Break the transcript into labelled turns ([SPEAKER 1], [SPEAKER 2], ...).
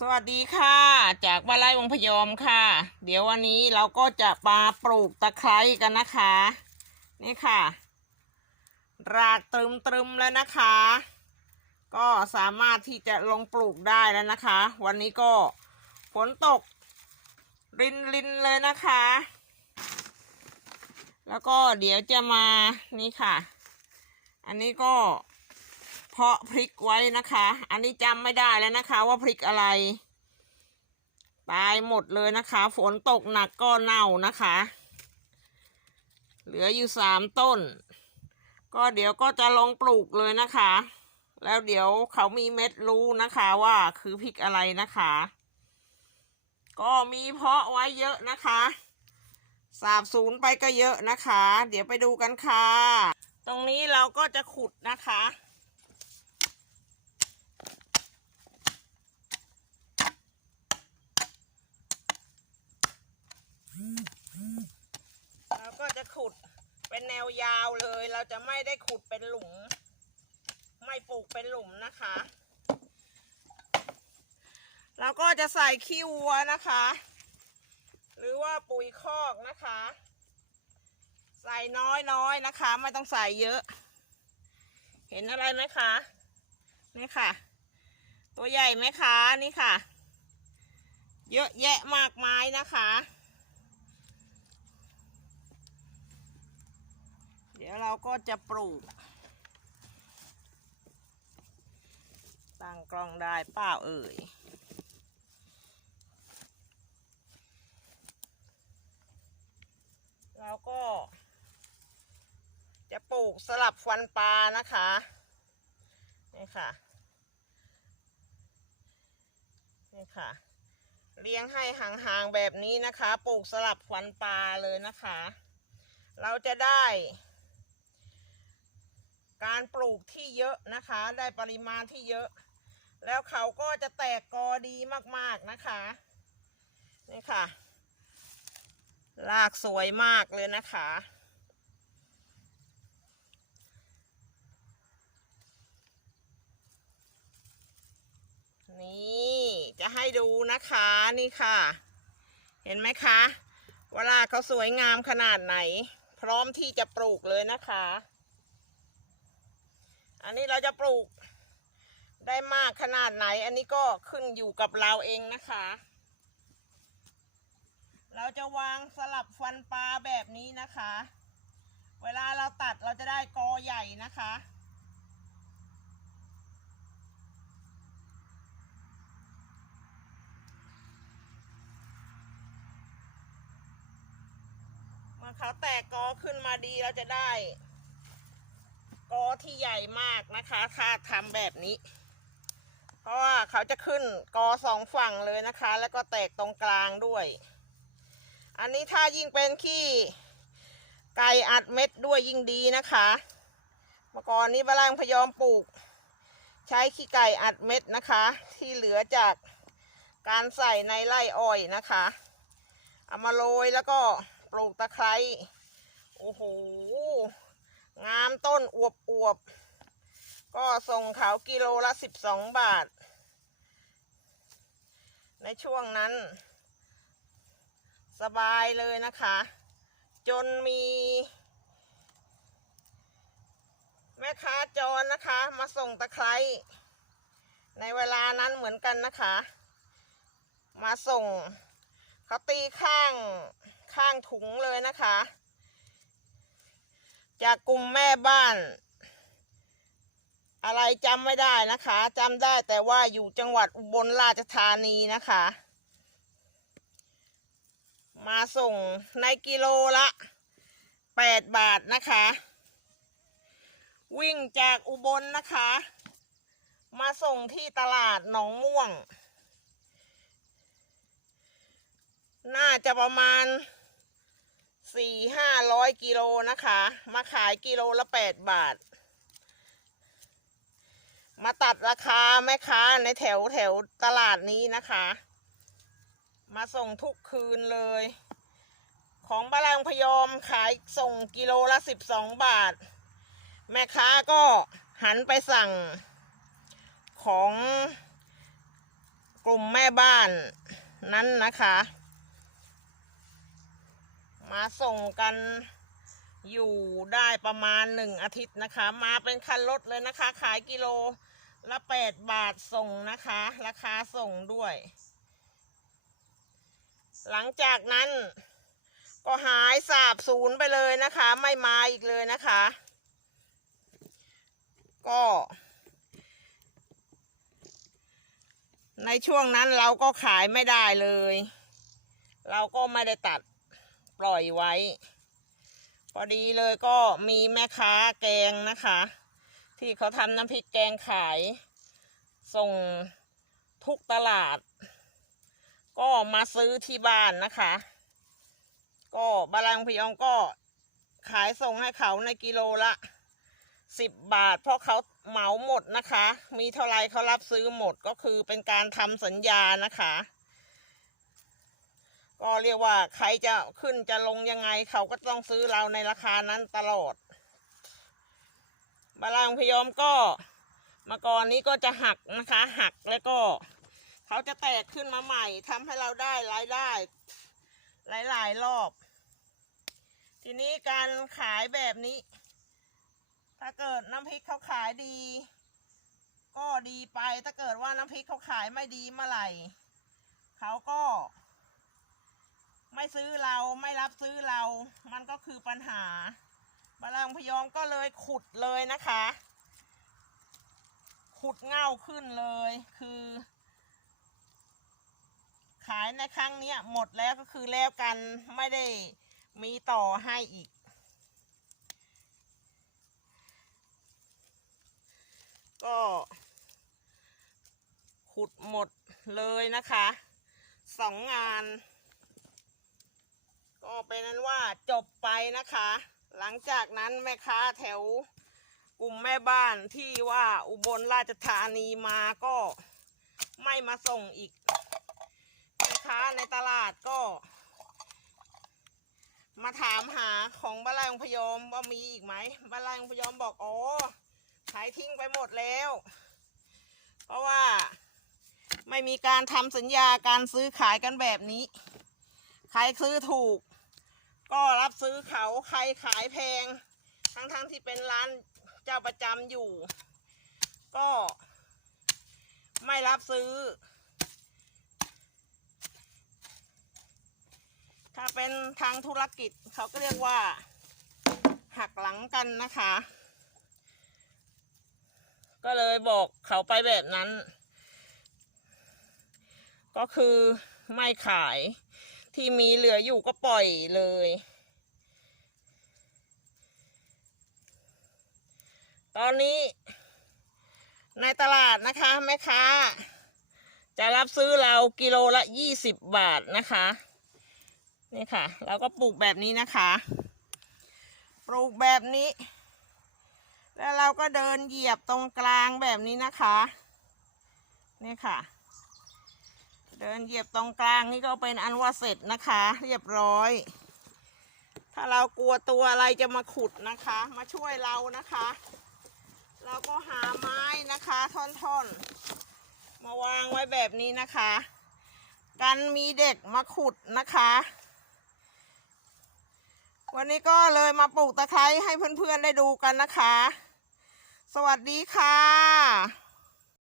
[SPEAKER 1] สวัสดีค่ะ จากบ้านไร่วงพยอมค่ะ เดี๋ยววันนี้เราก็จะมาปลูกตะไคร้กันนะคะ นี่ค่ะ รากตรึมตรึมๆแล้วนะคะ ก็สามารถที่จะลงปลูกได้แล้วนะคะ วันนี้ก็ฝนตก รินรินเลยนะคะ แล้วก็เดี๋ยวจะมานี่ค่ะ อันนี้ก็ เพาะพริกไว้นะคะ อันนี้จำไม่ได้แล้วนะคะ ว่าพริกอะไรตายหมดเลยนะคะ ฝนตกหนักก็เน่านะคะ เหลืออยู่สามต้น ก็เดี๋ยวก็จะลองปลูกเลยนะคะ แล้วเดี๋ยวเขามีเม็ดรู้นะคะว่าคือพริกอะไรนะคะ ก็มีเพาะไว้เยอะนะคะสาบสูญไปก็เยอะนะคะ เดี๋ยวไปดูกันค่ะ ตรงนี้เราก็จะขุดนะคะ เรา ก็จะขุดเป็นแนวยาวเลย เราจะไม่ได้ขุดเป็นหลุม ไม่ปลูกเป็นหลุมนะคะ เราก็จะใส่ขี้วัวนะคะ หรือว่าปุ๋ยคอกนะคะ ใส่น้อยๆนะคะ ไม่ต้องใส่เยอะ เห็นอะไรไหมคะ นี่ค่ะ ตัวใหญ่ไหมคะ นี่ค่ะ เยอะแยะมากมายนะคะ เดี๋ยวเราก็จะปลูก ตั้งกล้องได้เปล่าเอ่ย เราก็ จะปลูกสลับฟันปลานะคะ นี่ค่ะ นี่ค่ะ เลี้ยงให้ห่างๆแบบนี้นะคะ ปลูกสลับฟันปลาเลยนะคะ เราจะได้ การปลูกที่เยอะนะคะ ได้ปริมาณที่เยอะ แล้วเขาก็จะแตกกอดีมากๆนะคะ นี่ค่ะรากสวยมากเลยนะคะ นี่จะให้ดูนะคะนี่ค่ะ เห็นไหมคะ เวลาเขาสวยงามขนาดไหน พร้อมที่จะปลูกเลยนะคะ อันนี้เราจะปลูกได้มากขนาดไหน อันนี้ก็ขึ้นอยู่กับเราเองนะคะ เราจะวางสลับฟันปลาแบบนี้นะคะ เวลาเราตัดเราจะได้กอใหญ่นะคะเมื่อเขาแตกกอขึ้นมาดีเราจะได้ กอที่ใหญ่มากนะคะ ถ้าทำแบบนี้ เพราะว่าเขาจะขึ้นกอสองฝั่งเลยนะคะ แล้วก็แตกตรงกลางด้วย อันนี้ถ้ายิ่งเป็นขี้ไก่อัดเม็ดด้วยยิ่งดีนะคะเมื่อก่อนนี้บาลังพยอมปลูก ใช้ขี้ไก่อัดเม็ดนะคะ ที่เหลือจากการใส่ในไร่อ้อยนะคะเอามาโรยแล้วก็ปลูกตะไคร้โอ้โห ต้นอวบอวบก็ส่งเขากิโลละสิบสองบาท ในช่วงนั้น สบายเลยนะคะ จนมี แม่ค้าจรนะคะ มาส่งตะไคร้ในเวลานั้นเหมือนกันนะคะ มาส่งเขาตีข้างข้างถุงเลยนะคะ จากกลุ่มแม่บ้าน อะไรจำไม่ได้นะคะจำได้แต่ว่าอยู่จังหวัดอุบลราชธานีนะคะ มาส่งในกิโลละแปดบาทนะคะ วิ่งจากอุบลนะคะ มาส่งที่ตลาดหนองม่วง น่าจะประมาณ สี่ห้าร้อยกิโลนะคะ มาขายกิโลละแปดบาท มาตัดราคาแม่ค้าในแถวแถวตลาดนี้นะคะ มาส่งทุกคืนเลย ของบาลังพยอมขายส่งกิโลละสิบสองบาท แม่ค้าก็หันไปสั่งของกลุ่มแม่บ้านนั้นนะคะ มาส่งกันอยู่ได้ประมาณหนึ่งอาทิตย์นะคะ มาเป็นคันรถเลยนะคะ ขายกิโลละแปดบาทส่งนะคะ ราคาส่งด้วย หลังจากนั้น ก็หายสาบสูญไปเลยนะคะ ไม่มาอีกเลยนะคะ ก็ ในช่วงนั้นเราก็ขายไม่ได้เลย เราก็ไม่ได้ตัด ปล่อยไว้ พอดีเลยก็มีแม่ค้าแกงนะคะ ที่เขาทำน้ำพริกแกงขาย ส่งทุกตลาด ก็มาซื้อที่บ้านนะคะ ก็บาลังพยองก็ขายส่งให้เขาในกิโลละสิบบาท เพราะเขาเหมาหมดนะคะ มีเท่าไรเขารับซื้อหมดก็คือเป็นการทำสัญญานะคะ ก็เรียกว่าใครจะขึ้นจะลงยังไง เขาก็ต้องซื้อเราในราคานั้นตลอดบาลังพยอมก็เมาก่อนนี้ก็จะหักนะคะ หักแล้วก็ เขาจะแตกขึ้นมาใหม่ทำให้เราได้รายได้ หลายๆรอบ ทีนี้การขายแบบนี้ ถ้าเกิดน้ำพริกเขาขายดี ก็ดีไปถ้าเกิดว่าน้ำพริกเขาขายไม่ดีเมื่อไหร่เขาก็ ไม่ซื้อเราไม่รับซื้อเรา มันก็คือปัญหาบาลังพยอมก็เลยขุดเลยนะคะ ขุดเง่าขึ้นเลยคือ ขายในครั้งนี้หมดแล้วก็คือแล้วกันไม่ได้มีต่อให้อีก ก็ขุดหมดเลยนะคะสองงาน ก็เป็นนั้นว่าจบไปนะคะ หลังจากนั้นแม่ค้าแถวกลุ่มแม่บ้านที่ว่าอุบลราชธานีมาก็ไม่มาส่งอีกแม่ค้าในตลาดก็ มาถามหาของบ้านไร่ของพยอมว่ามีอีกไหมบ้านไร่ของพยอมบอกอ๋อขายทิ้งไปหมดแล้ว เพราะว่าไม่มีการทำสัญญาการซื้อขายกันแบบนี้ ใครซื้อถูก ก็รับซื้อเขาใครขายแพง ทั้งๆที่เป็นร้านเจ้าประจำอยู่ ก็ไม่รับซื้อ ถ้าเป็นทางธุรกิจเขาก็เรียกว่า หักหลังกันนะคะ ก็เลยบอกเขาไปแบบนั้น ก็คือไม่ขาย ที่มีเหลืออยู่ก็ปล่อยเลย ตอนนี้ ในตลาดนะคะแม่ค้า จะรับซื้อเรากิโลละยี่สิบบาทนะคะ นี่ค่ะ เราก็ปลูกแบบนี้นะคะ ปลูกแบบนี้ แล้วเราก็เดินเหยียบตรงกลางแบบนี้นะคะ นี่ค่ะ เดินเหยียบตรงกลางนี่ก็เป็นอันว่าเสร็จนะคะ เรียบร้อย ถ้าเรากลัวตัวอะไรจะมาขุดนะคะ มาช่วยเรานะคะ เราก็หาไม้นะคะท่อนๆ มาวางไว้แบบนี้นะคะ กันมีเด็กมาขุดนะคะ วันนี้ก็เลยมาปลูกตะไคร้ให้เพื่อนๆได้ดูกันนะคะ สวัสดีค่ะ